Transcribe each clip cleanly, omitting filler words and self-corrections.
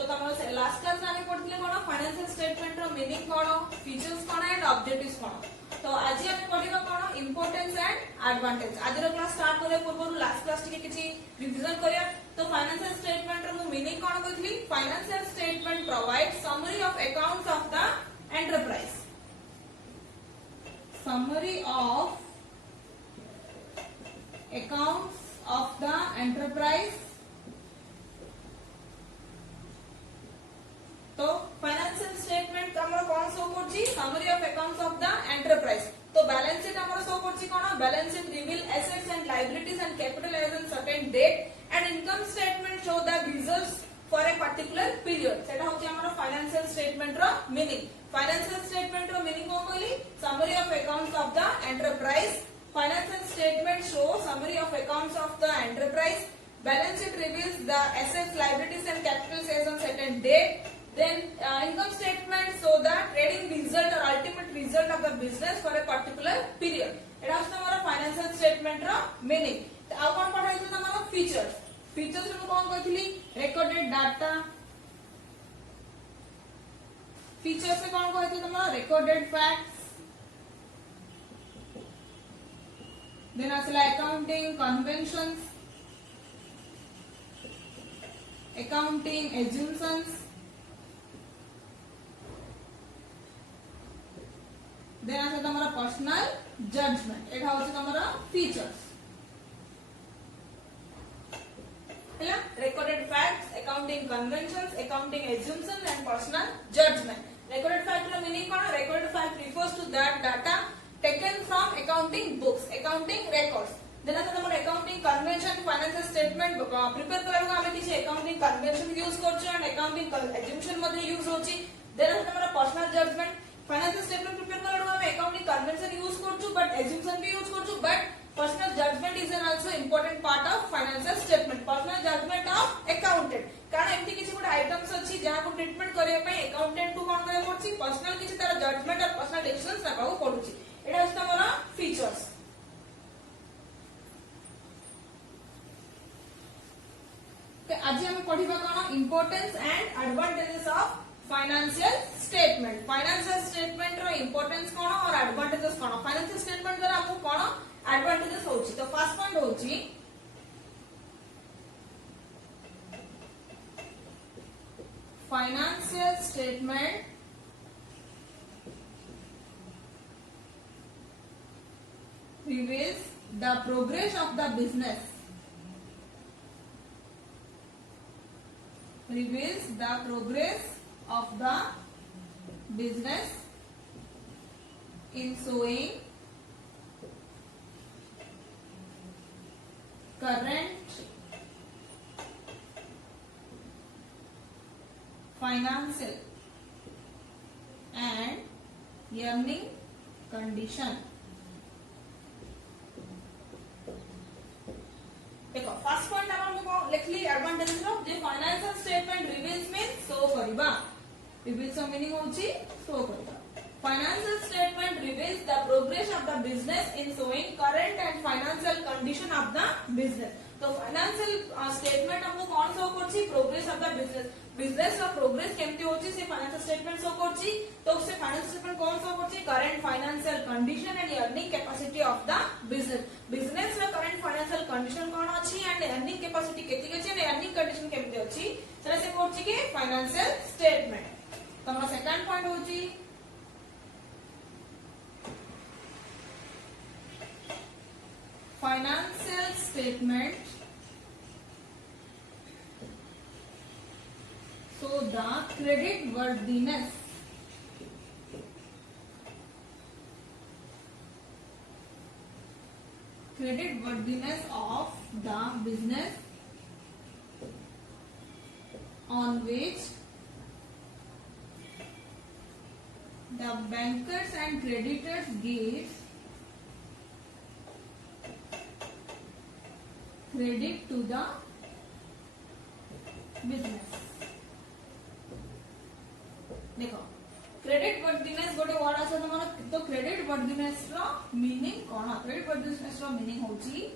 तो तुम last class में पढ़ते कौन फाइनेंशियल स्टेटमेंट रो मीनिंग कौन फीचर्स कौन एंड ऑब्जेक्टिव्स कौन तो आज हम पढ़िबा कौन इंपोर्टेंस एंड एडवांटेज आज रो क्लास स्टार्ट करे पूर्व लास्ट क्लास टिके किछि रिवीजन करिया तो फाइनेंशियल स्टेटमेंट रो मीनिंग कौन कहथली financial statement provide summary of accounts of the enterprise summary of accounts of the enterprise तो फाइनेंशियल स्टेटमेंट हमर कोन शो करछि summary of accounts of the enterprise तो बैलेंस शीट हमर शो करछि कोन balance sheet reveal assets and liabilities and capital as on certain date and income statement show the results for a particular period सेटा होछि हमर financial statement रो meaning financial statement रो meaning कोन कहली summary of accounts of the enterprise financial statement show summary of accounts of the enterprise balance sheet reveals the assets liabilities and capital as on certain date then income statement show the trading result or ultimate result of the business for a particular period एटा होछ हमर financial statement रो meaning आ कोन पढाइछ हमर features रो कोन कहथली रिकॉर्डेड डाटा फीचर्स से कोन कहथि हमर रिकॉर्डेड फैक्ट्स देन असला accounting conventions accounting assumptions then आसे तमरा पर्सनल जजमेंट एटा होछि तमरा फीचर्स हैला recorded facts accounting conventions accounting assumptions and personal judgement recorded fact रो मीनिंग कोन recorded fact refers to that data taken from accounting books accounting records then आसे तमरा accounting convention financial statement prepare करबा हमें किछि accounting convention use करछो and accounting assumption मध्ये use होछि then आसे तमरा personal judgement financial statement prepare करबा हमें अकाउंटिंग कन्वेंशन यूज करछु बट assumption भी यूज करछु but personal judgement is an also important part of financial statement personal judgement of accountant कारण एमती किछि गुड आइटम्स अछि जहा को ट्रीटमेंट करिया पय अकाउंटेंट को कोन करे पड़छि पर्सनल किछि तार जजमेंट और पर्सनल डिसीजंस नबाउ पड़ुछि एटा हस्त हमर फीचर्स के आज हम पढिबा कोन importance and advantages of financial statement रो इंपोर्टेंस कोन और एडवांटेजेस कोन फाइनेंशियल स्टेटमेंट द्वारा हमहु कोन एडवांटेजेस होछि तो फर्स्ट पॉइंट होछि financial statement reveals the progress of the business in showing current financial and earning condition देखो फर्स्ट पॉइंट हम लिखली एडवांटेजेस रो जे financial statement reveals mean show करबा रिवील्स रो मीनिंग होची शो करबा financial statement reveals the progress of the business in showing current and financial condition of the business तो फाइनेंशियल स्टेटमेंट हमको कोन शो करछि प्रोग्रेस ऑफ द बिजनेस रो progress केमती होची से फाइनेंशियल स्टेटमेंट शो करछि तो से फाइनेंशियल स्टेटमेंट कोन शो करछि current financial condition and earning capacity of the business रो करंट फाइनेंशियल कंडीशन कोन अछि एंड अर्निंग कैपेसिटी केति अछि एंड अर्निंग कंडीशन केमती अछि सेरा से करछि के फाइनेंशियल स्टेटमेंट तो हमरा सेकंड पॉइंट होछि financial statement so the credit worthiness of the business on which the bankers and creditors give credit to the business देखो क्रेडिट वर्दीनेस गोटे वर्ड आछे तमरा तो क्रेडिट वर्दीनेस रो मीनिंग कोन क्रेडिट वर्दीनेस रो meaning होची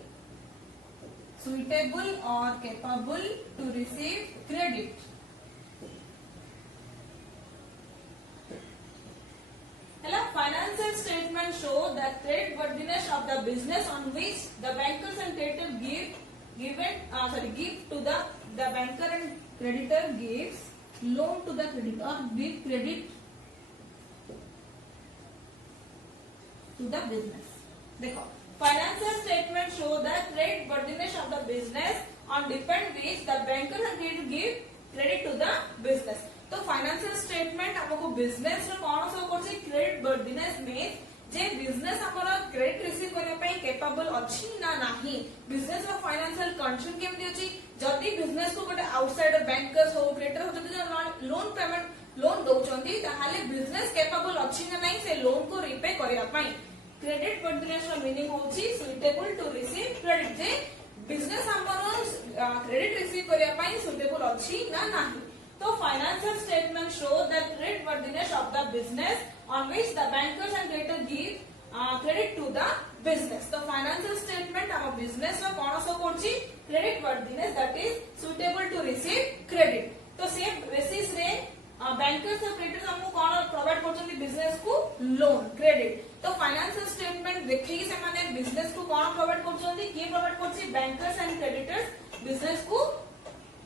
suitable or capable to receive credit business on which the bankers and creditor give to the banker and creditor gives loan to the creditor or give credit to the business. देखो financial statement show the credit worthiness of the business on depend which the banker and creditor give credit to the business. तो financial statement हमको business रो कोन show करछि credit worthiness means जे business हमर credit receive करने पई capable अछि ना नाही business रो फाइनेंशियल कंडीशन केमति अछि जदी बिजनेस को गोटे आउटसाइडर बैंकर्स हो क्रेडिटर हो जदी लोन पेमेंट लोन दउचंदी ताहाले बिजनेस कैपेबल अछि ना नाही से लोन को रीपे करिया पई क्रेडिट वर्दीनेस रो मीनिंग होछि सुटेबल टू रिसीव क्रेडिट जे बिजनेस हमर क्रेडिट रिसीव करिया पई सुटेबल अछि ना नाही. So financial statement show the credit worthiness of the business on which the bankers and creditor give credit to the business. So financial statement our business ro cone show करछि credit worthiness that is suitable to receive credit. तो same basis रे bankers और creditors हमको कोन provide करछन्ती business को loan credit. तो financial statement देखि कि से माने बिजनेस को कोन प्रोवाइड करछन्ती के प्रोवाइड करछि bankers and creditors बिजनेस को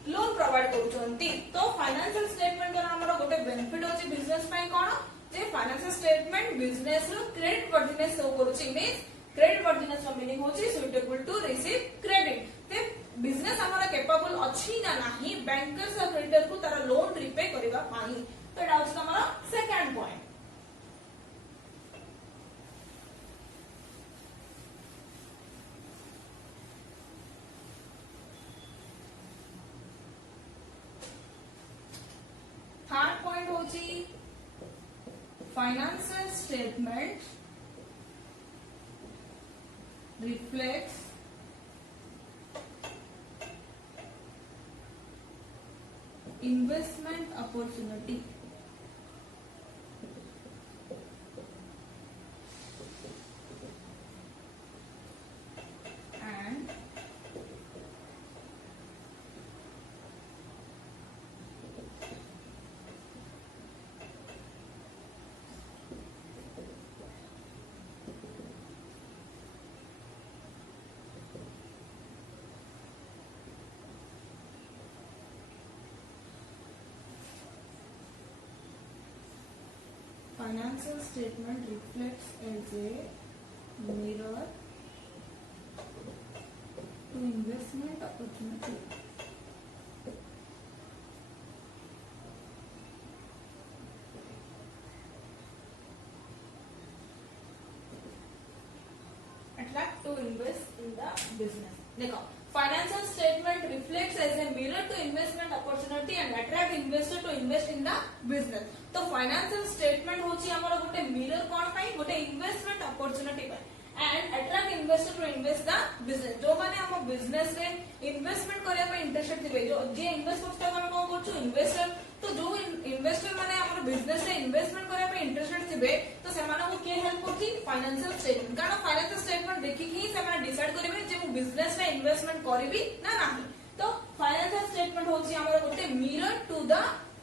लोन प्रोवाइड करछन्ती. तो फाइनेंशियल स्टेटमेंट द्वारा हमरो गोटे बेनिफिट होछि बिजनेस पई कोन जे फाइनेंशियल स्टेटमेंट बिजनेस रो क्रेडिट वर्दीनेस शो करूछि मींस क्रेडिट वर्दीनेस रो मीनिंग होछि सुटेबल टू रिसीव क्रेडिट. ते बिजनेस हमरो कैपेबल अछि ना नाही बैंकर्स और क्रेडिटर को तारा लोन रीपे करबा पाई. तो एटा होछि हमरो सेकंड पॉइंट. थर्ड पॉइंट होची financial statement reflects investment opportunity. Financial statement reflects as a mirror to investment opportunity. Attract to invest in the business. देखो financial statement reflects as a mirror to investment opportunity and attract investor to invest in the business. तो financial statement होची हमर गोटे mirror कोन पई गोटे investment opportunity पई and attract investor to invest the business. जो माने हम बिजनेस रे इन्वेस्टमेंट करिया पई इंटरेस्टेड थिबे जो जे इन्वेस्ट करता हम कोन करछु इन्वेस्टर. तो जो इन्वेस्टर माने हमर बिजनेस रे इन्वेस्टमेंट करिया पई इंटरेस्टेड थिबे तो से माने को के हेल्प करछि फाइनेंशियल स्टेटमेंट. कारण फाइनेंशियल स्टेटमेंट देखि कि से माने डिसाइड करिवे जे मु बिजनेस रे इन्वेस्टमेंट करबी ना नाही. तो फाइनेंशियल स्टेटमेंट होची हमर गोटे mirror to the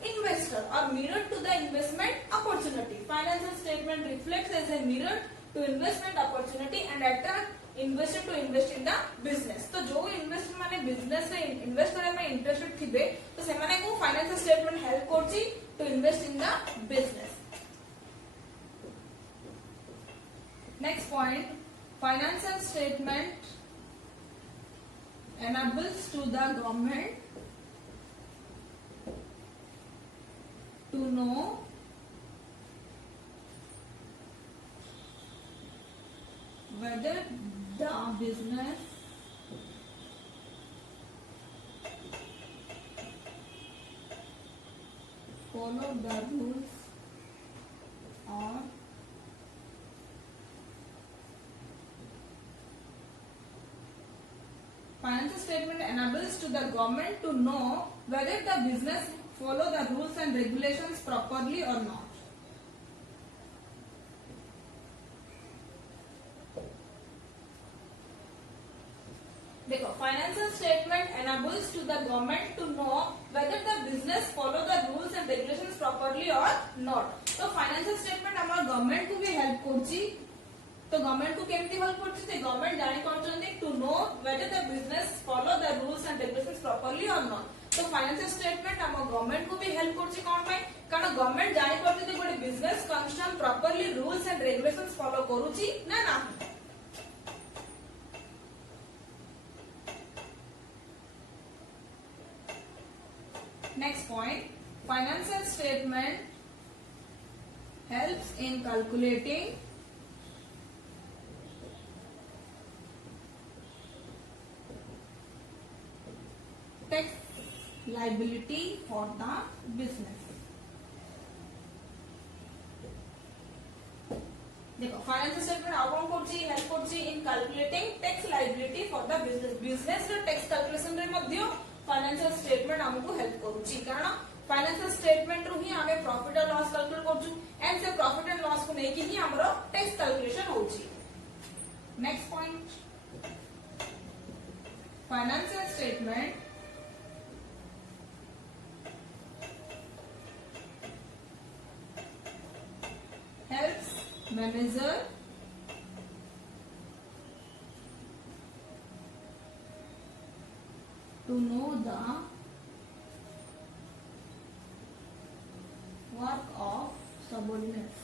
investor or mirror to the investment opportunity. Financial statement reflects as a mirror to investment opportunity and attract investor to invest in the business. तो जो इन्वेस्टर माने बिजनेस रे invest करे में interested थिबे तो से माने को फाइनेंशियल स्टेटमेंट हेल्प करछि to invest in the business. Next point financial statement enables to the government to know whether the business follow the rules or financial statement enables to the government to know whether the business follow the rules and regulations properly or not. देखो financial statement enables to the government to know whether the business follow the rules and regulations properly or not. तो financial statement हमारा government को भी help करछि. तो तो government को केमती हेल्प करछि जे गवर्नमेंट जानि पाउछन्ती to know whether the business follow the rules and regulations properly और नॉट। तो फाइनेंशियल स्टेटमेंट हम गवर्नमेंट को भी हेल्प करछि कोन पय कारण गवर्नमेंट जानि पाउछि जे गोटे business concern properly rules and regulations follow करूछि ना ना। Next point, financial statement helps in calculating tax liability for the business। देखो फाइनेंशियल स्टेटमेंट आउ कोन करछि हेल्प करछि in calculating tax liability for the business. Business रो टैक्स कैलकुलेशन रे मध्य फाइनेंशियल स्टेटमेंट हमको हेल्प करूछि कारण फाइनेंशियल स्टेटमेंट रू ही हमें प्रॉफिट और लॉस कैलकुलेट करछु एंड से प्रॉफिट एंड लॉस को नेकी ही हमरो टैक्स कैलकुलेशन होछि। Next point, financial statement helps manager to know the work of subordinates।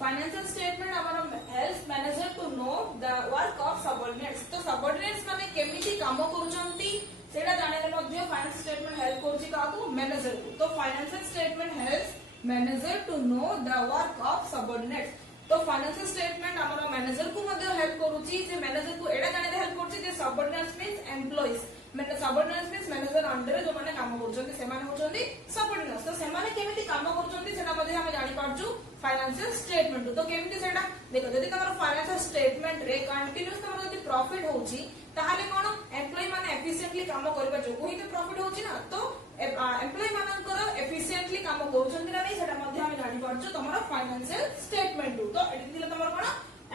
Financial statement हमारा help manager to know the work of subordinates. तो सबऑर्डिनेट्स माने केमिति काम करूचंती सेटा जाने मध्य फाइनेंशियल स्टेटमेंट हेल्प करछि काकू मैनेजर को। तो financial statement helps manager to know the work of subordinates. तो फाइनेंशियल स्टेटमेंट हमारा मैनेजर को मध्य हेल्प करूछि जे मैनेजर को एडा जाने हेल्प करछि जे सबऑर्डिनेट्स मींस एम्प्लॉइज मैंने सबऑर्डिनेट्स मींस मैनेजर अंडर जो माने काम करूछंती से माने होछंती सबऑर्डिनेट्स। तो से माने केमिति काम करूछंती सेटा मध्य हम जानि पारछु फाइनेंशियल स्टेटमेंट। तो केमिति सेटा देखो जदी तमरो फाइनेंशियल स्टेटमेंट रे कंटीन्यूअस तमरो जदी प्रॉफिट होछि ताहाले कोन एम्प्लॉय माने एफिशिएंटली काम करबा जोगु ही तो प्रॉफिट होछि ना। तो एम्प्लॉय मानकर एफिशिएंटली काम करूछंती ना नै सेटा मध्य हम जानि पारछु तमरो फाइनेंशियल स्टेटमेंट। तो एडी दिले तमरो कोन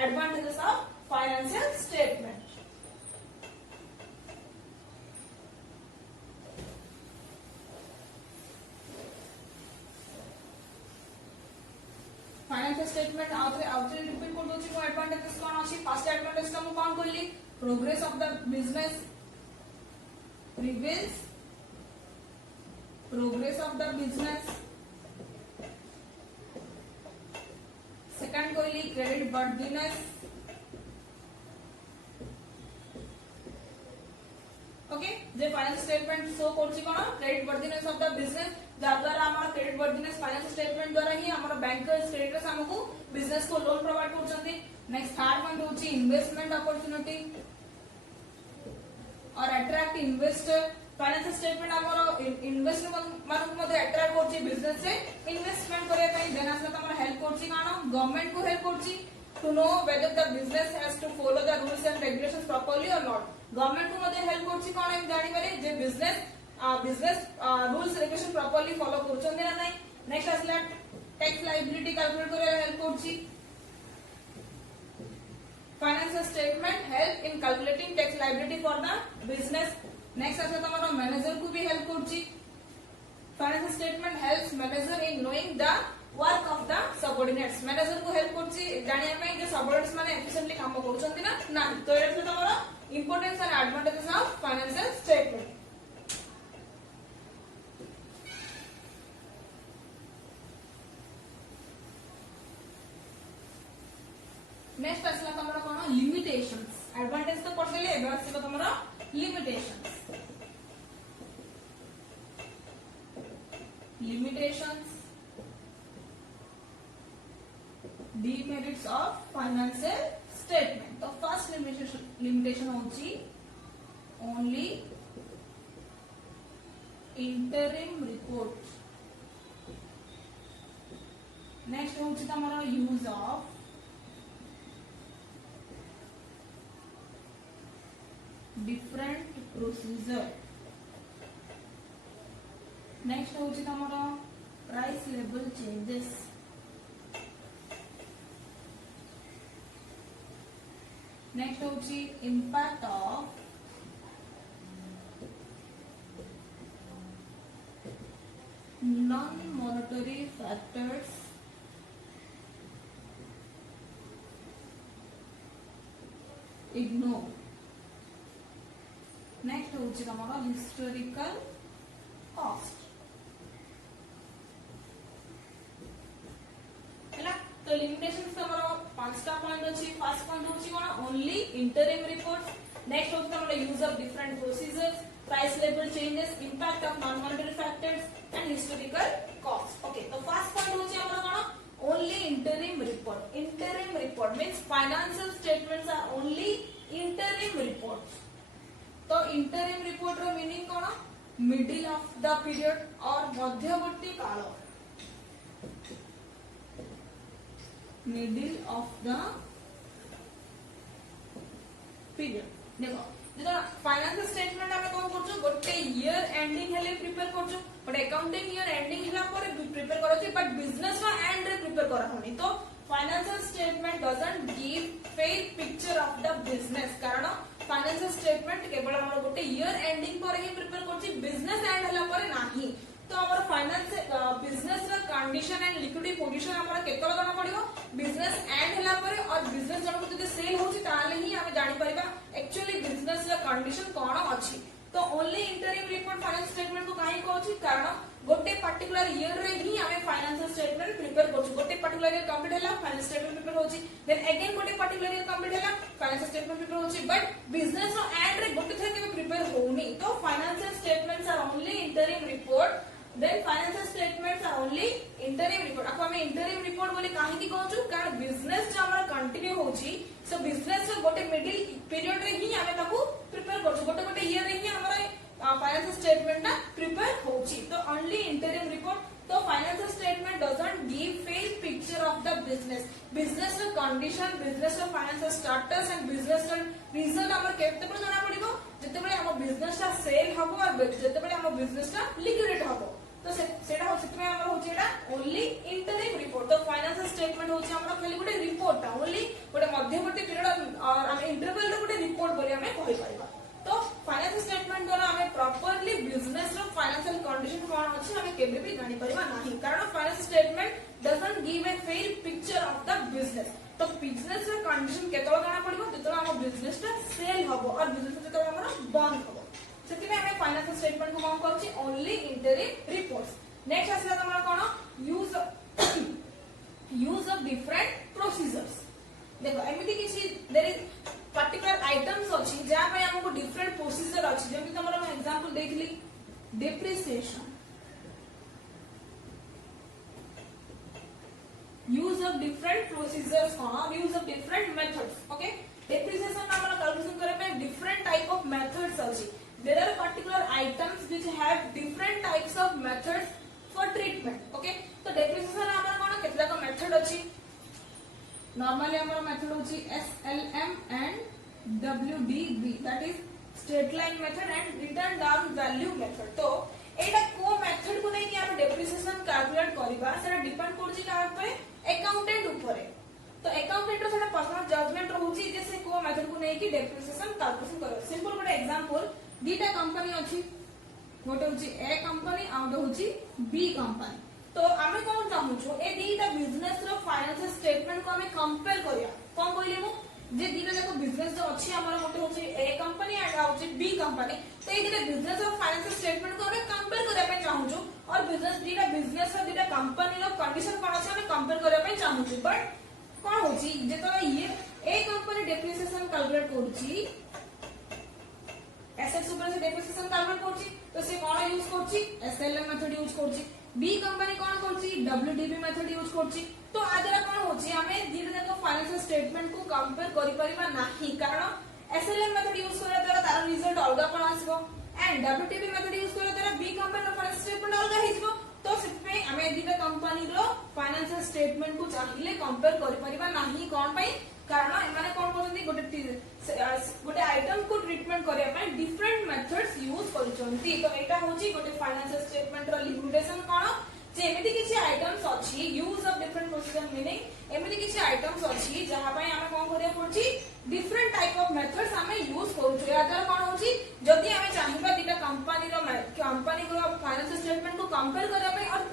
advantages of financial statement. Financial statement आउथरे रिपीट कर दोछि को एडवांटेजेस कोन अछि। फर्स्ट एडवांटेज हम कोन करली progress of the business reveals progress of the business. Second कहली क्रेडिट वर्दीनेस। ओके जे फाइनेंशियल स्टेटमेंट शो करछि कोन credit worthiness of the business द्वारा हमारा क्रेडिट वर्दीनेस फाइनेंशियल स्टेटमेंट द्वारा ही हमारा बैंकर्स क्रेडिटर्स हमको बिजनेस को लोन प्रोवाइड करछंती। नेक्स्ट थर्ड पॉइंट होची इन्वेस्टमेंट अपॉर्चुनिटी और अट्रैक्ट इन्वेस्टर। फाइनेंशियल स्टेटमेंट हमारा इन्वेस्टमेंट मानक मध्ये अट्रैक्ट करछि बिजनेस से इन्वेस्टमेंट करे पई देना से हमारा हेल्प करछि कानो गवर्नमेंट को हेल्प करछि to know whether the business has to follow the rules and regulations properly और नॉट। गवर्नमेंट को मध्ये हेल्प करछि कोन हम जानि पारे जे business rules regulation properly follow करछन्ती ना नै। नेक्स्ट आसला टैक्स लायबिलिटी कैलकुलेट करे हेल्प करछि। Financial statement help in calculating tax liability for the business. Next आसला तमरो मैनेजर को भी हेल्प करछि। Financial statement helps manager in knowing the work of the subordinates. Manager को हेल्प करछि जानिया पई जे सबऑर्डिनेट्स माने एफिशिएंटली काम करछन्ती ना ना। तो एटा तमरो importance and advantages of financial statement. Next आसला तमरो कोन लिमिटेशंस। एडवांटेज तो पढले एबे आसला तमरो limitations. Limitations demerits of financial statement. तो फर्स्ट लिमिटेशन होची ओनली इंटरिम रिपोर्ट। नेक्स्ट होची तमरो use of different procedure। next होची तमरो price level changes। next होची impact of non monetary factors ignore. Next होची तमरो हिस्टोरिकल कॉस्ट हैला। तो लिमिटेशंस तमरो पांचटा पॉइंट अछि। फर्स्ट पॉइंट होची कोन ओनली इंटरिम रिपोर्ट। नेक्स्ट होची तमरो use of different procedures, price level changes, impact of non monetary factors and historical cost. Okay, तो फर्स्ट पॉइंट होची हमरो कोन only interim report. Interim report means financial statements are only interim reports. तो interim report रो meaning कोन middle of the period और मध्यवर्ती काल। Middle of the period. देखो जेटा फाइनेंशियल स्टेटमेंट हमें कोन करछु गोटे ईयर एंडिंग हेले प्रिपेयर करछु, बट अकाउंटिंग ईयर एंडिंग हेला पर प्रिपेयर करछु, बट बिजनेस रो एंड रे प्रिपेयर करा होनी। तो financial statement doesn't give fair picture of the business, कारण फाइनेंशियल स्टेटमेंट केवल हमर गोटे ईयर एंडिंग पर ही प्रिपेयर करछि, बिजनेस एंड हेला पर नाही। तो हमर फाइनेंस बिजनेस रो कंडीशन एंड लिक्विडिटी पोजीशन हमर केतल जणा पड़ियो बिजनेस एंड हेला पर, और बिजनेस जणा जदि सेल होछि ताले ही हमें जानि परिबा एक्चुअली बिजनेस रो कंडीशन कोन अछि। तो only interim report finance statement को काहे कहछि, कारण गोटे पर्टिकुलर ईयर रे ही हमें फाइनेंशियल स्टेटमेंट प्रिपेयर करछु। गोटे पर्टिकुलर ईयर कंप्लीट हैला फाइनेंस स्टेटमेंट प्रिपेयर होछि, देन अगेन गोटे पर्टिकुलर ईयर कंप्लीट हैला फाइनेंशियल स्टेटमेंट प्रिपेयर होछि, बट बिजनेस रो एंड रे गोटे थर के प्रिपेयर होउनी। तो financial statements are only interim report, then financial statements are only interim report. अब हमें इंटरिम रिपोर्ट बोली काहे की कहछु, कारण बिजनेस जो हमर कंटिन्यू होछि, सो बिजनेस रो गोटे मिडिल पीरियड रे ही हमें ताको प्रिपेयर करछु, गोटे गोटे ईयर रे ही हमर फाइनेंशियल स्टेटमेंट ना प्रिपेयर होछि। तो ओनली इंटरिम रिपोर्ट। तो financial statement doesn't give fair picture of the business, business रो कंडीशन, बिजनेस रो फाइनेंशियल स्टेटस एंड बिजनेस रो रिजल्ट हमर केते पर जाना पड़िबो जतेबेले हम बिजनेस टा सेल हबो और जतेबेले हम बिजनेस टा लिक्विडेट हबो। तो सेटा हो सेतमे हमर होछि एटा ओनली इंटरिम रिपोर्ट। तो फाइनेंशियल स्टेटमेंट होछि हमर खाली गोटे रिपोर्ट टा ओनली गोटे मध्यवर्ती पीरियड और हम इंटरवल रे गोटे रिपोर्ट बोली हमें कहि परिबा। तो फाइनेंशियल स्टेटमेंट द्वारा हमें प्रॉपर्ली बिजनेस रो फाइनेंशियल कंडीशन कोन अछि हमें केबे भी जानि परिबा नाही, कारण financial statement doesn't give a fair picture of the business. तो बिजनेस रो कंडीशन केतलो जाना पड़िबो जेतलो हम बिजनेस टा सेल हबो और बिजनेस जेतलो हमर बंद हबो, सेति हमें फाइनेंशियल स्टेटमेंट को कोन करछि ओनली इंटरिम रिपोर्ट्स। नेक्स्ट आसला हमरा कोन यूज ऑफ डिफरेंट प्रोसीजर्स। देखो एमिति किछि देयर इज पर्टिकुलर आइटम्स अछि जा पे हमको डिफरेंट प्रोसीजर अछि, जेमि तमरा हम एग्जांपल देखली depreciation, use of different procedures cone use of different methods. Okay, depreciation हमरा कैलकुलेशन करे पे डिफरेंट टाइप ऑफ मेथड्स अछि। There are particular items which have different types of methods for treatment. Okay, तो depreciation हमरा कोन केतला का method अछि। Normally हमरा method अछि SLM and WDB, that is straight line method and return down value method। तो एटा को method को नै कि हम depreciation कैलकुलेट करबा सेटा डिपेंड करछि का पे अकाउंटेंट ऊपर। तो अकाउंटेंट रो सेटा पर्सनल जजमेंट रहउछि जे से को मेथड को नै कि depreciation कैलकुलेशन करबा। सिंपल गोटे एग्जांपल, दीटा कंपनी अछि, गोटे होछि ए कंपनी आ गोटे होछि बी कंपनी। तो आमे कोन चाहू छु ए दीटा बिजनेस रो फाइनेंशियल स्टेटमेंट को हमें कंपेयर करिया। कोन कहले मु जे दीटा जाको बिजनेस जो अछि हमर गोटे होछि ए कंपनी आ होछि बी कंपनी। तो ए दीटा बिजनेस रो फाइनेंशियल स्टेटमेंट को हमें कंपेयर करिया पे चाहू छु, और बिजनेस रो दीटा कंपनी रो कंडीशन कोन अछि हमें कंपेयर करिया पे चाहू छु। बट कोन होछि जेतो ये ए कंपनी डेप्रिसिएशन कैलकुलेट करूछि, एसेट्स ऊपर से डेप्रिसिएशन कैलकुलेट करछि, तो से कोन यूज करछि एसएलएम मेथड यूज करछि। बी कंपनी कोन करछि डब्ल्यूडीबी मेथड यूज करछि। तो आदरा कोन होछि हमें धीरे धीरे फाइनेंशियल स्टेटमेंट को कंपेयर करि परिबा नाही, कारण एसएलएम मेथड यूज करला द्वारा तार रिजल्ट अलगा कोन आसीबो एंड डब्ल्यूडीबी मेथड यूज करला द्वारा बी कंपनी रो फाइनेंशियल स्टेटमेंट अलगा हिजबो। तो सिपे हमें दीटा कंपनी रो फाइनेंशियल स्टेटमेंट को चाहिले कंपेयर करि परिबा नाही। कोन पई, कारण एमाने कोन करथि गोटे आइटम को ट्रीटमेंट करिया पे डिफरेंट मेथड्स यूज करछन्ती। तो एटा होची गोटे फाइनेंशियल स्टेटमेंट रो लिमिटेशन कोन जे एमिति किछि आइटम्स अछि use of different procedure, meaning एमिति किछि आइटम्स अछि जहा पे हमें कोन करिया पड़छि डिफरेंट टाइप ऑफ मेथड्स हमें यूज करूछु। यादार कोन होची जदि हमें चाहिबा दीटा कंपनी रो फाइनेंशियल स्टेटमेंट को कंपेयर करिया पे और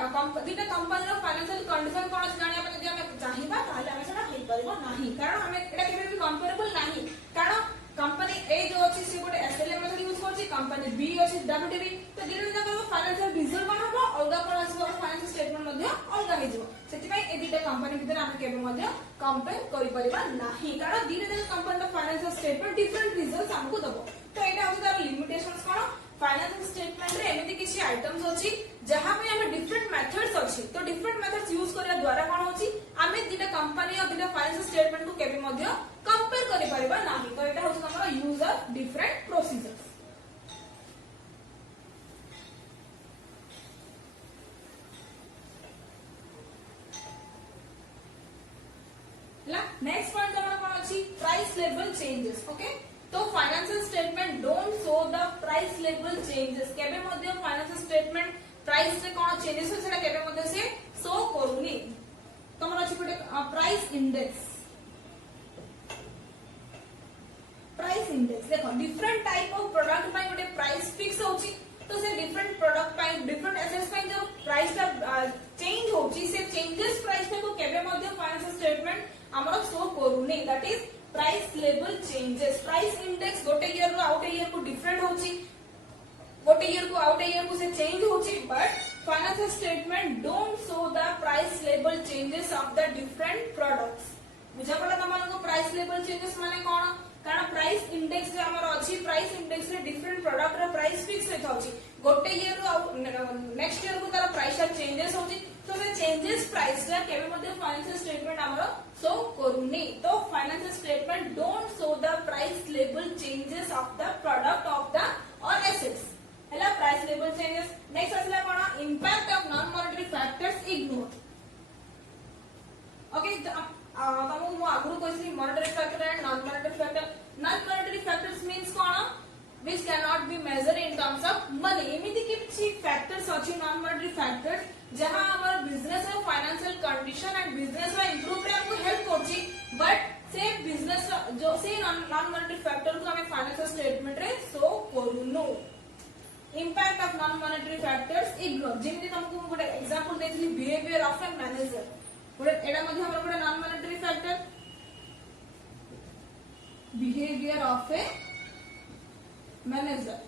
दुटा कंपनी रो फाइनेंशियल कंडीशन कोन जानिया पे जदी हम चाहिबा ताले हम सेटा हेई परबो नाही कारण हम एटा केबे भी कंपेरेबल नाही कारण कंपनी ए जो अछि से गोटे एसएलएम मेथड यूज करछि कंपनी बी अछि डब्ल्यूटीबी तो दिने दिन को फाइनेंशियल रिजल्ट कोन हो अलगा कोन आसी और फाइनेंशियल स्टेटमेंट मध्ये अलगा हे जिवो सेति पई ए दुटा कंपनी भितर हम केबे मध्ये कंपेयर करि परिबा नाही कारण दिने दिन कंपनी रो फाइनेंशियल स्टेटमेंट डिफरेंट रिजल्ट्स हमको दबो तो एटा होछि तार लिमिटेशंस कोन फाइनेंशियल स्टेटमेंट रे एमिति किछि आइटम्स अछि जहां पे हमें डिफरेंट मेथड्स अछि तो डिफरेंट मेथड्स यूज करिया द्वारा कोन होछि हमें दिटा कंपनी और दिटा फाइनेंशियल स्टेटमेंट को केबे मध्ये कंपेयर करि परिबा नाही तो एटा होछि हमर यूज ऑफ डिफरेंट प्रोसीजर्स ला नेक्स्ट पॉइंट हमर कोन अछि प्राइस लेवल चेंजेस ओके तो financial statement don't show the price level changes केबे मध्ये फाइनेंशियल स्टेटमेंट प्राइस रे कोन चेंजेस होछला केबे मध्ये से शो करूनी तमरा अछि पटे प्राइस इंडेक्स देखो डिफरेंट टाइप ऑफ प्रोडक्ट पाई गोटे प्राइस फिक्स होछि तो से डिफरेंट प्रोडक्ट पाई डिफरेंट एसेट्स पाई जो प्राइस ता चेंज होछि से चेंजेस प्राइस को केबे मध्ये फाइनेंशियल स्टेटमेंट हमरो शो करूनी that is price level changes price index गोटे ईयर रो आउट ईयर को डिफरेंट होछि गोटे ईयर को आउट ईयर को से चेंज होछि but financial statement don't show the price level changes of the different products बुझा पड़ा तमन को प्राइस लेवल चेंजेस माने कोन कारण प्राइस इंडेक्स जो हमर अछि प्राइस इंडेक्स रे डिफरेंट प्रोडक्ट रो प्राइस फिक्स होता अछि गोटे ईयर रो नेक्स्ट ईयर को तार प्राइस चेंजेस होछि तो से चेंजेस प्राइस रे केबे मध्ये फाइनेंशियल स्टेटमेंट हमर शो करूनी तो financial statement don't show the price level changes of the product of the और एसेट्स हला प्राइस लेवल चेंजेस नेक्स्ट असला कोन impact of non monetary factors ignore okay तमु मु आगु कहछि monetary factor and non monetary factors means कोन which cannot be measured in terms of money एमिति किछि फैक्टर्स अछि नॉन मॉनेटरी फैक्टर्स जहां हमर बिजनेस रो फाइनेंशियल कंडीशन एंड बिजनेस रो इंप्रूव रे हमको हेल्प करछि बट से बिजनेस जो से नॉन मॉनेटरी फैक्टर को हमें फाइनेंशियल स्टेटमेंट रे शो करूनो impact of non monetary factors ignore जेमिति तुमको गोटे एग्जांपल देथिली बिहेवियर ऑफ ए मैनेजर गोटे एडा मध्ये हमर गोटे non monetary factor behaviour of a manager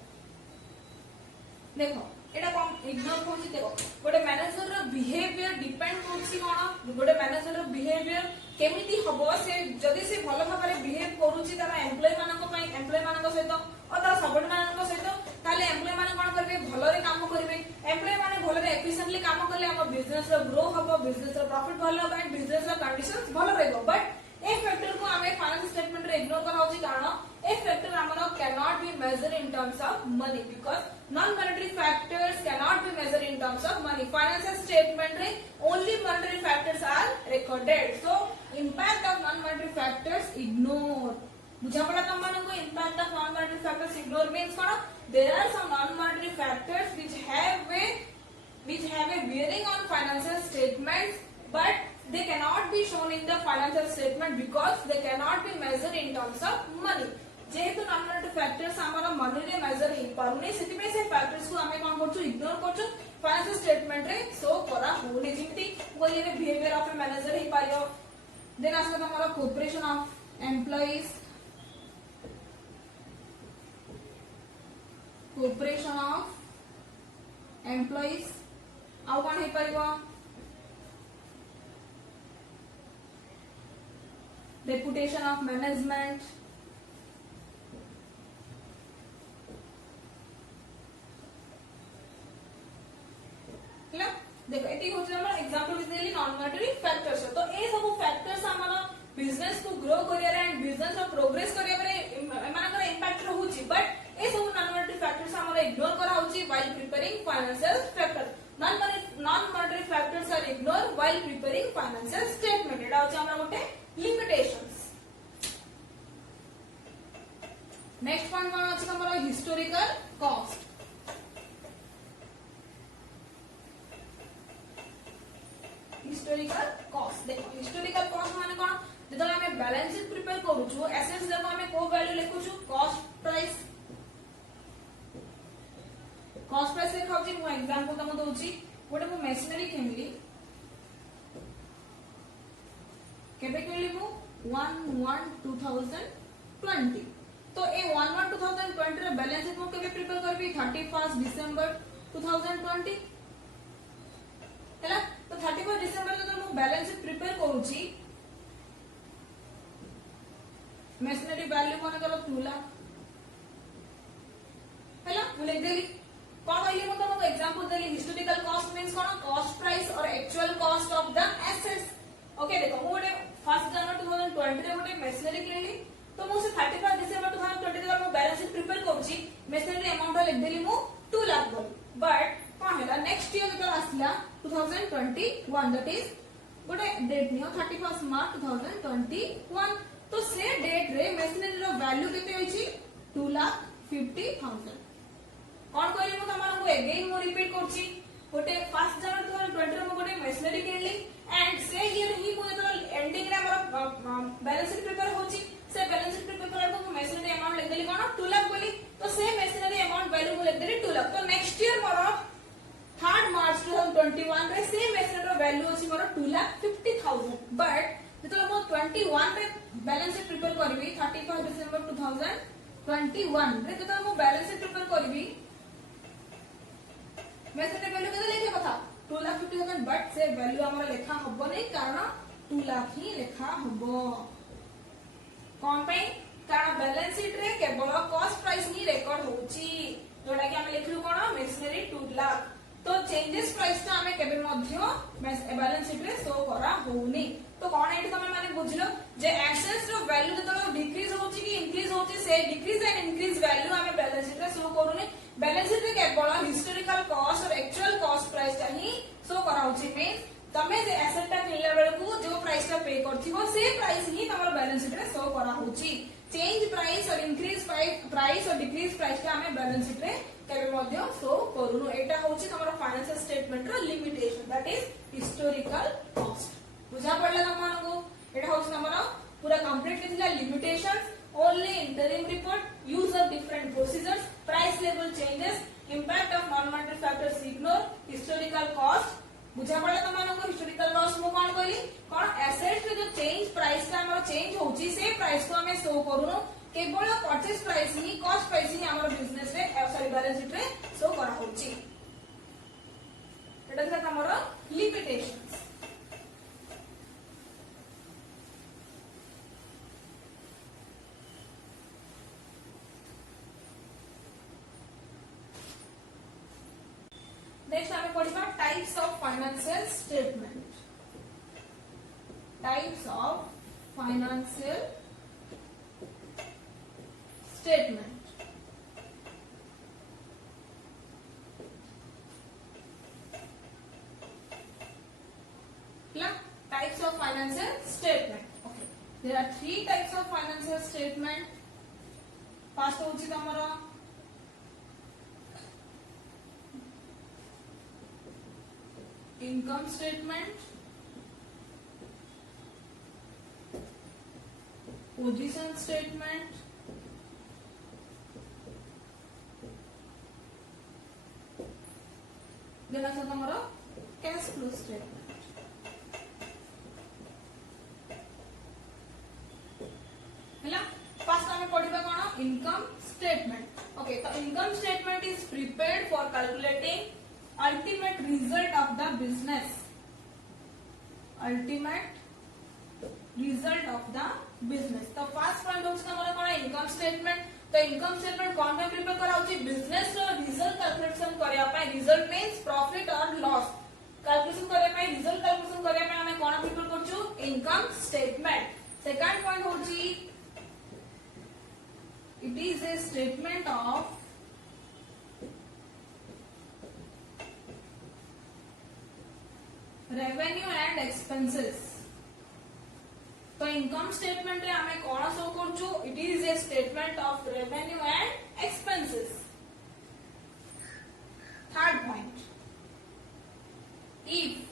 देखो एटा कम इग्नोर होछि देखो गोटे मैनेजर रो बिहेवियर डिपेंड होछि कोन गोटे मैनेजर रो बिहेवियर केमिति हबो से जदी से भलो भाबरे बिहेव करूछि तार एम्प्लॉय मानको पई एम्प्लॉय मानको सहित और तार सबऑर्डिनेट मानको सहित ताले एम्प्लॉय माने कोन करबे भलो रे काम करबे एम्प्लॉय माने भलो रे एफिशिएंटली काम करले हम बिजनेस रो ग्रो हबो बिजनेस रो प्रॉफिट भलो हबो एंड बिजनेस रो कंडीशंस भलो रहबो बट ए फैक्टर को हमें फाइनेंशियल स्टेटमेंट रे इग्नोर करा होछि कारण ए फैक्टर हमरो cannot be measured in terms of money because non monetary factors cannot be measured in terms of money financial statement रे only monetary factors are recorded so impact of non monetary factors ignore बुझा पड़ा तुम मानन को impact of non monetary factors ignore means cone there are some non monetary factors which have a bearing on financial statements but they cannot be shown in the financial statement because they cannot be measured in terms of money जेहेतु non monetary factors हमारा money रे measure हे पारुने सेति पे से factors को हमें कोन करछु इग्नोर करछु फाइनेंशियल स्टेटमेंट रे शो करा होने जेमिति कोई रे बिहेवियर ऑफ ए मैनेजर हे पारियो देन आसला हमारा कोऑपरेशन ऑफ एम्प्लॉइज आउ कोन हे पारियो रेपुटेशन ऑफ मैनेजमेंट देखो एटी होछ हमर एग्जांपल देली नॉन मॉनेटरी फैक्टर्स तो ए सब फैक्टर्स हमर बिजनेस को ग्रो करिया रे एंड बिजनेस को प्रोग्रेस करिया रे मानकर इंपैक्ट रहूची बट ए सब नॉन मॉनेटरी फैक्टर्स हमर इग्नोर करा होची while preparing financial factor non monetary factors are ignore while preparing financial statement एटा होची हमरा गोटे लिमिटेशंस नेक्स्ट पॉइंट कोन अछि हमर हिस्टोरिकल कॉस्ट हिस्टोरिकल कॉस्ट देखो हिस्टोरिकल कॉस्ट माने कोन जेतले हमें बैलेंस शीट प्रिपेयर करू छु एसेट्स देखो हमें को वैल्यू लिखु छु कॉस्ट प्राइस लिखाउ छी मु एग्जांपल तम दोची गोटे मु मेसिनरी किनली केबे किनली मु 1/1/2020 तो ए 1/1/2020 रे बैलेंस शीट मु केबे प्रिपेयर करबी 31 डिसेंबर 2020 हैला तो 31 डिसेंबर जब मु बैलेंस शीट प्रिपेयर करूची मेसिनरी वैल्यू मन करो 2 लाख हैला मु लिख देली कौन कहली मु तुमको एग्जांपल देली हिस्टोरिकल कॉस्ट मींस कोन कॉस्ट प्राइस और actual cost of the assets okay देखो मु गोटे 1 जनवरी 2020 रे गोटे मेसिनरी किनली तो मु से 31 डिसेंबर 2020 रे मु बैलेंस शीट प्रिपेयर करूची मेसिनरी अमाउंट लिख देली मु 2 लाख बोली बट कोन हैला नेक्स्ट ईयर जब आसला 2021 दैट इज गोटे डेट नियो 31 मार्च 2021 तो से डेट रे मेसिनरी रो वैल्यू केते होईची 2,50,000 कौन कहली मु तमनको अगेन मु रिपीट करची गोटे 1 जनवरी 2020 रे मु गोटे मेसिनरी किनली एंड से ईयर ही मु तो एंडिंग रे हमर बैलेंस शीट प्रिपेयर होची से बैलेंस शीट प्रिपेयर करबो मु मेसिनरी अमाउंट लिख देली कोन 2 लाख बोली तो से मेसिनरी अमाउंट वैल्यू मु लिख देली 2 लाख तो नेक्स्ट ईयर मोर 3rd मार्च 2021 रे से मेसिनरी रो वैल्यू होची मोर 2,50,000 बट जतो मु 21 रे बैलेंस शीट प्रिपेयर करबी 31 डिसेंबर 2021 रे जतो मु बैलेंस शीट प्रिपेयर करबी मेसिनरी वैल्यू केते लिखे कथा 2,50,000 बट से वैल्यू हमर लेखा हबो नै कारण 2 लाख ही लेखा हबो कोन पे कारण बैलेंस शीट रे केवल कॉस्ट प्राइस ही रेकॉर्ड होची जोडा कि हम लिखलु कोन मेसिनरी 2 लाख तो चेंजेस प्राइस ता हमें केबे मध्य बैलेंस शीट रे शो करा होउनी तो कोन एठी तमे माने बुझलो जे एसेट्स रो वैल्यू जतलो डिक्रीज होची कि इंक्रीज होची से डिक्रीज एंड इंक्रीज वैल्यू हमें बैलेंस शीट रे शो करूनी बैलेंस शीट रे केवल हिस्टोरिकल कॉस्ट और एक्चुअल कॉस्ट प्राइस ता ही शो करा होची मींस तमे जे एसेट ता किनला बेल को जो प्राइस ता पे करथिबो से प्राइस ही हमर बैलेंस शीट रे शो करा होची चेंज प्राइस और इंक्रीज प्राइस और डिक्रीज प्राइस ता हमें बैलेंस शीट रे केबे मध्य शो करूनु एटा होची हमर फाइनेंशियल स्टेटमेंट रो limitation that is historical cost बुझा पड़ला तमनको एटा होची हमर पूरा कंप्लीट किथिला limitations only interim report use of different procedures price level changes impact of non monetary factors ignore historical cost बुझा पड़ला तमनको हिस्टोरिकल कॉस्ट मु कोन कहली कोन एसेट्स रे जो चेंज प्राइस ता हमर चेंज होची से प्राइस को हमें शो करूनु केवल परचेज प्राइस ही कॉस्ट प्राइस ही हमर बिजनेस रे सॉरी बैलेंस शीट रे शो करा होची एटा था हमर लिमिटेशंस नेक्स्ट हमें पढ़िबा types of financial statement types of financial statement types of financial statement okay there are 3 types of financial statement first होची तमरो income statement, position statement, then also tomorrow cash flow statement. हैला first हमें पढ़िबा कोन income statement okay तो income statement is prepared for calculating ultimate result of the business ultimate result of the business तो first point होछ हमरा कोन income statement तो income statement कोन पे prepare करा होची business रो रिजल्ट कैलकुलेशन करिया पाए रिजल्ट मींस प्रॉफिट और लॉस कैलकुलेशन करिया पाए रिजल्ट कैलकुलेशन करिया पाए हमें कोन प्रिपेयर करछु इनकम स्टेटमेंट सेकंड पॉइंट होची it is a statement of revenue and expenses तो इनकम स्टेटमेंट रे हमें कोन शो करछु it is a statement of revenue and expenses third point if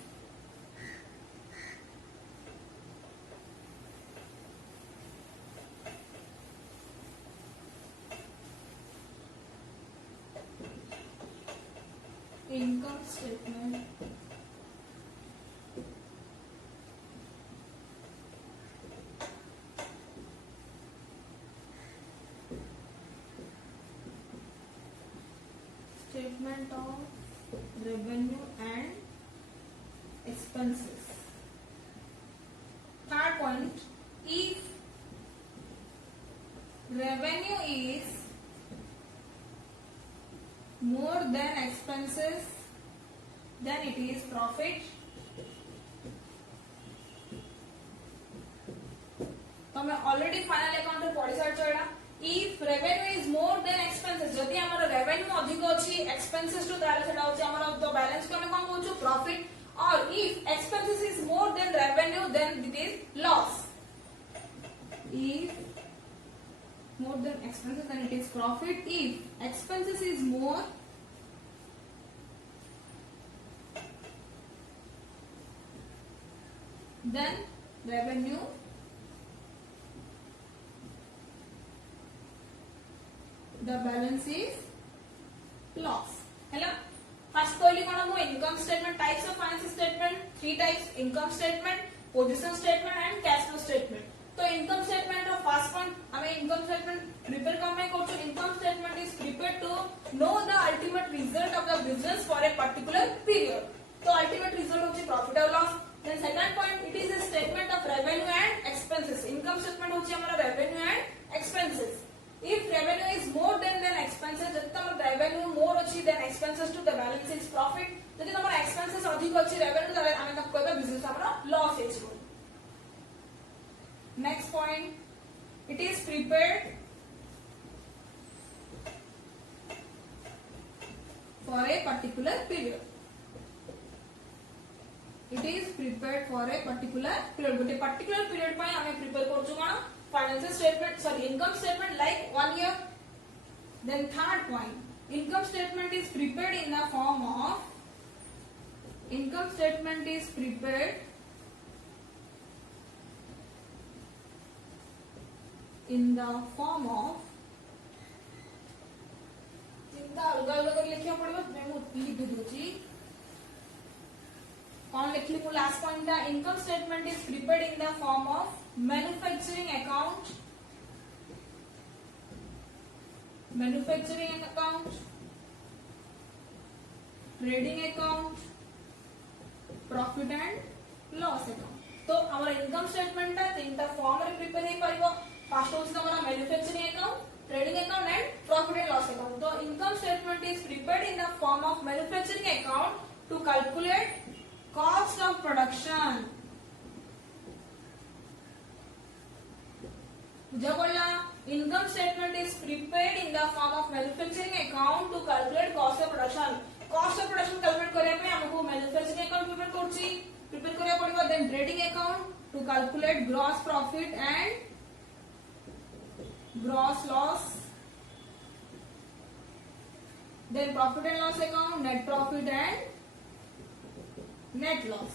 income statement statement of revenue and expenses. Third point, if revenue is more than expenses, then it is profit. तो मैं already final account रे पढ़ी सारछ एडा. If revenue is more than expenses, जदि हमर revenue अधिक अछि expenses to ताले सेटा होछि हमर तो बैलेंस को हम कोन कहू प्रॉफिट. और if expenses is more than revenue, then it is loss. If more than expenses, then it is profit. If expenses is more than revenue, the balance is loss. Hello. First कहली कोन हम income statement, types of financial statement, three types: income statement, position statement and cash flow statement. तो income statement रो first point हमें income statement prepare करमे करछु. Income statement is prepared to know the ultimate result of the business for a particular period. तो ultimate result होछि profit और loss. Then second point, it is a statement of revenue and expenses. Income statement होछि हमरा revenue and expenses. If revenue is more than expenses, जति तमर revenue more अछि than expenses to the balance is profit. जति तमर expenses अधिक अछि revenue तले आमे तक कहबे business हमरा loss अछि. Next point, it is prepared for a particular period. It is prepared for a particular period. गोटे particular period पय आमे prepare करछु cone financial statement, sorry, income statement like 1 year. Then third point, income statement is prepared in the form of चिंता अलग अलग कर लिखिया पड़िबो. मैं लिख दोछि कौन लिखली मु लास्ट पॉइंट दा. Income statement is prepared in the form of manufacturing account, trading account, profit and loss account. तो हमारा इनकम स्टेटमेंट ता तीनटा फॉर्म रे प्रिपेयर हे परिबो. फर्स्ट होछि हमारा manufacturing account, trading account and profit and loss account. तो income statement is prepared in the form of manufacturing account to calculate cost of production. Income statement is prepared in the form of manufacturing account to calculate cost of production. Cost of production calculate करिया पे हमको manufacturing account prepare करिया पड़िबो. Then trading account to calculate gross profit and gross loss. Then profit and loss account, net profit and net loss.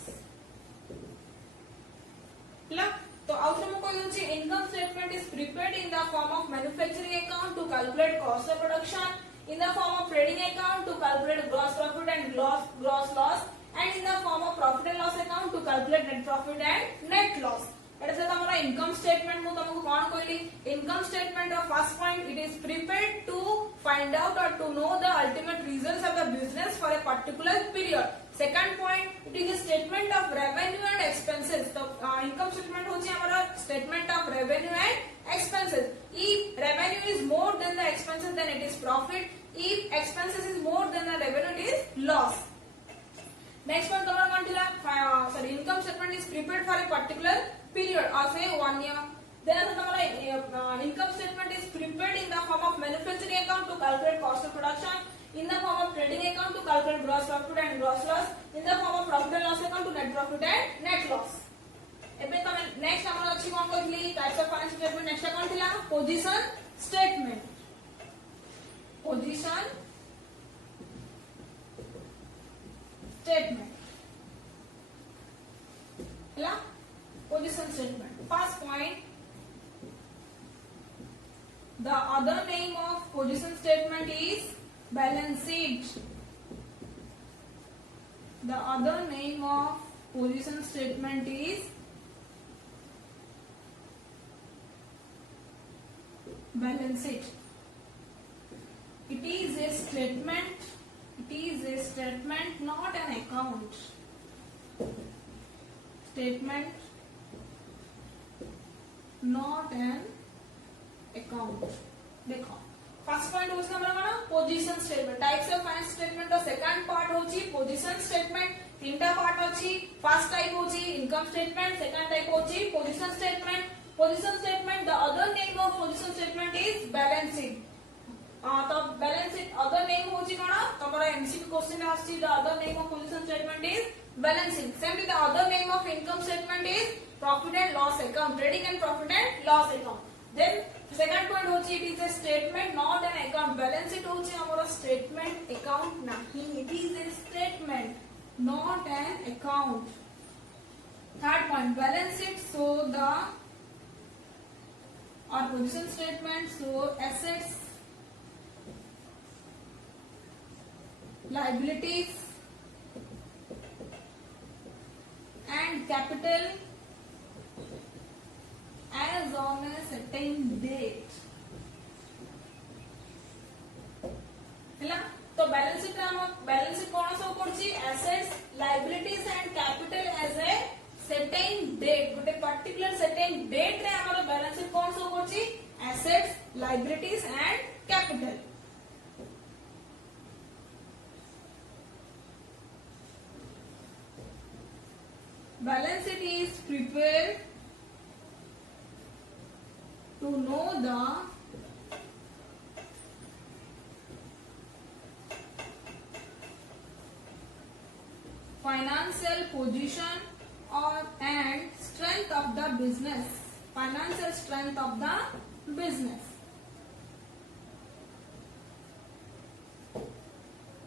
तो outcome को use income statement is prepared in the form of manufacturing account to calculate cost of production, in the form of trading account to calculate gross profit and gross loss, and in the form of profit and loss account to calculate net profit and net loss. एटा से हमरा income statement मु तुमको कोन कहली. Income statement of first point, it is prepared to find out और to know the ultimate results of the business for a particular period. Second point, it is a statement of revenue and expenses. So, income statement होची हमारा statement of revenue and expenses. If revenue is more than the expenses, then it is profit. If expenses is more than the revenue, it is loss. Next one, तुम्हारा कौन थिला? Sorry, income statement is prepared for a particular period, or say 1 year. Then तुम्हारा income statement is prepared in the form of manufacturing account to calculate cost of production, in the form of trading account to calculate gross profit and gross loss, in the form of profit and loss account to net profit and net loss. एबे तमे next हमर अछि कोन कहली types of financial statement. Next कोन थिला? Position statement. Position statement हला position statement. First point, the other name of position statement is balance sheet. The other name of position statement is balance sheet. It is a statement. It is a statement, not an account. Statement, not an account. देखो first point होची हमरा कोन position statement types of finance statement रो second part होची position statement तीनटा part होची first type होची income statement second type होची position statement the other name of position statement is balance sheet तो बैलेंस शीट अदर नेम होची कोन तमरा एमसीक्यू क्वेश्चन आछि the other name of position statement is balance sheet same the other name of income statement is profit and loss account trading and profit and loss account then second point होची it is a statement not an account balance sheet होची हमरो statement account नाही it is a statement not an account third point balance sheet show the or position statement show assets liabilities and capital as on a certain date ହେଲା तो balance sheet कोन सब करछि assets liabilities and capital as a certain date गोटे particular certain date रे हमर balance sheet कोन सब करछि assets liabilities and capital balance sheet is prepared to know the financial position or and strength of the business financial strength of the business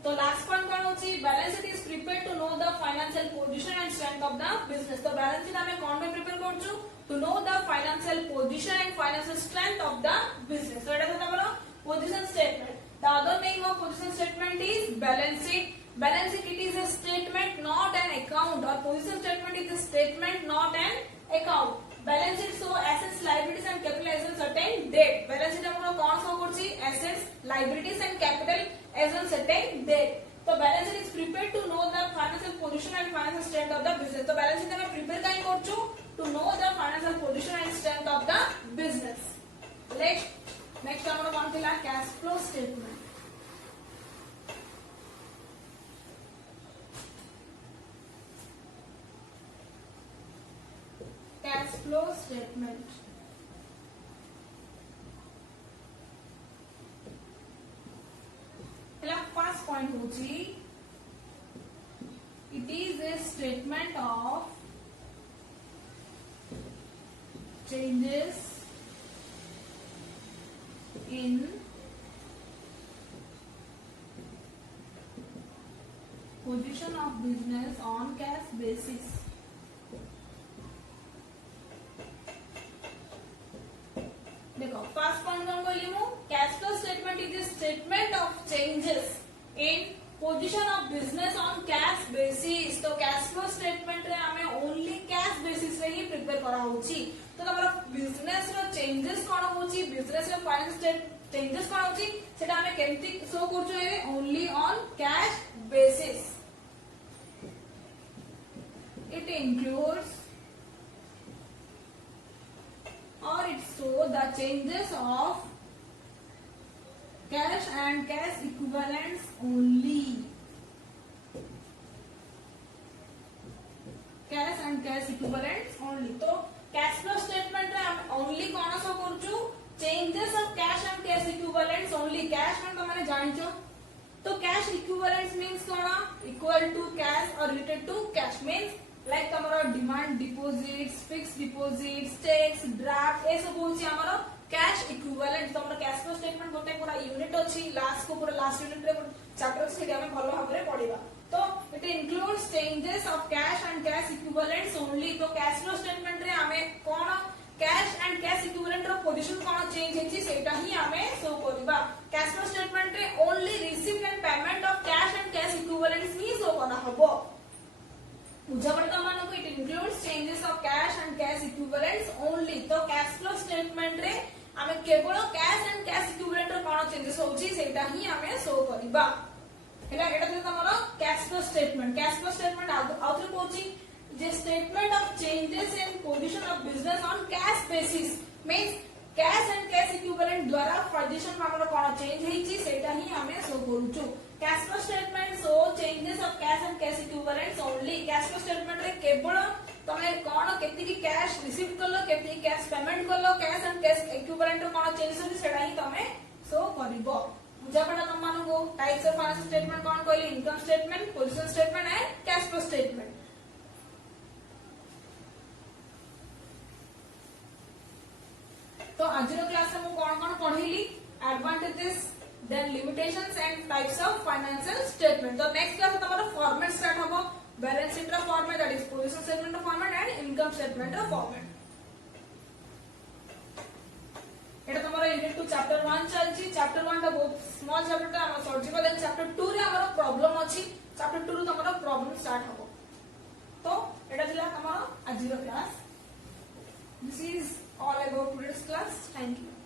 तो last point कोन होची balance sheet is prepared to know the financial position and strength of the business तो balance sheet हमें कोन में prepare करछु to know the financial position and financial strength of the business तो एटा तो बोलो position statement the other name of position statement is balance sheet it is a statement not an account or position statement is a statement not an account balance sheet show assets liabilities and capital as on certain date balance sheet हमरो कोन show करछि assets liabilities and capital as on certain date तो balance sheet is prepared to know the financial position and financial strength of the business तो balance sheet हमें prepare काई करछु to know the financial position and strength of the business next हमरो कोन थिला cash flow statement cash flow statement first point होची it is a statement of changes in position of business on cash basis देखो first point कोन कहली मु cash flow statement is a statement of changes in position of business on cash basis तो cash flow statement रे हमें only cash basis रे ही prepare करा होची तो हमरा बिजनेस रो चेंजेस कोन होची बिजनेस रो फाइनेंस चेंजेस कोन होची सेटा हमें केमती शो करछु ए only on cash basis it includes or it show the changes of cash and cash equivalents only cash and cash equivalents only तो cash flow statement रे हम only कोन शो करछु changes of cash and cash equivalents only cash man तमाने जानिचो तो cash equivalents means कोन equal to cash or related to cash means like हमरो demand deposits fixed deposits cheques draft ए सब होची हमरो कैश इक्विवेलेंट तो हमरो कैश फ्लो स्टेटमेंट गोटे पूरा यूनिट अछि लास्ट को पूरा लास्ट यूनिट रे चैप्टर से हमें भलो भाबरे पढिबा तो it includes changes of cash and cash equivalents only तो कैश फ्लो स्टेटमेंट रे हमें कोन कैश एंड कैश इक्विवेलेंट रो पोजीशन कोन चेंज हेची सेटा ही हमें शो करबा कैश फ्लो स्टेटमेंट रे only received and payment of cash and cash equivalents ही शो करा हबो आमे केवल कैश एंड कैश इक्विवेलेंट रो कोन चेंजेस होउची सेटा ही आमे शो करबा हेला एटा जे तमरो कैश फ्लो स्टेटमेंट आउथरे कोची जे statement of changes in position of business on cash basis means cash and cash equivalent द्वारा पोजीशन हमरो कोन चेंज हेची सेटा ही आमे शो करूचु cash flow statement show changes of cash and cash equivalents only cash flow statement रे केवल तमे कोन केति की कैश रिसीव करलो केति कैश पेमेंट करलो कैश एंड कैश इक्विवेलेंट रो कोन चेंजेस होची सेटा ही तमे शो करिवो बुझापड़ा तम मानको टाइप्स ऑफ फाइनेंशियल स्टेटमेंट कोन कहली income statement position statement and cash flow statement तो आज क्लास में कौन पढ़ेली advantages then limitations and types of financial statement तो नेक्स्ट क्लास तुम्हारा फॉर्मेट स्टार्ट होबो बैलेंस शीट रो format that is position statement रो फॉर्मेट एंड इनकम स्टेटमेंट रो फॉर्मेट एटा तुम्हारा यूनिट 2 चैप्टर 1 चलची चैप्टर 1 टा बहुत स्मॉल चैप्टर ता हम सॉल्व देन चैप्टर 2 रे हमर प्रॉब्लम अछि चैप्टर 2 रो तुम्हारा प्रॉब्लम स्टार्ट होबो तो एटा दिला तुम्हारा आज रो class this is all about today's class. Thank you.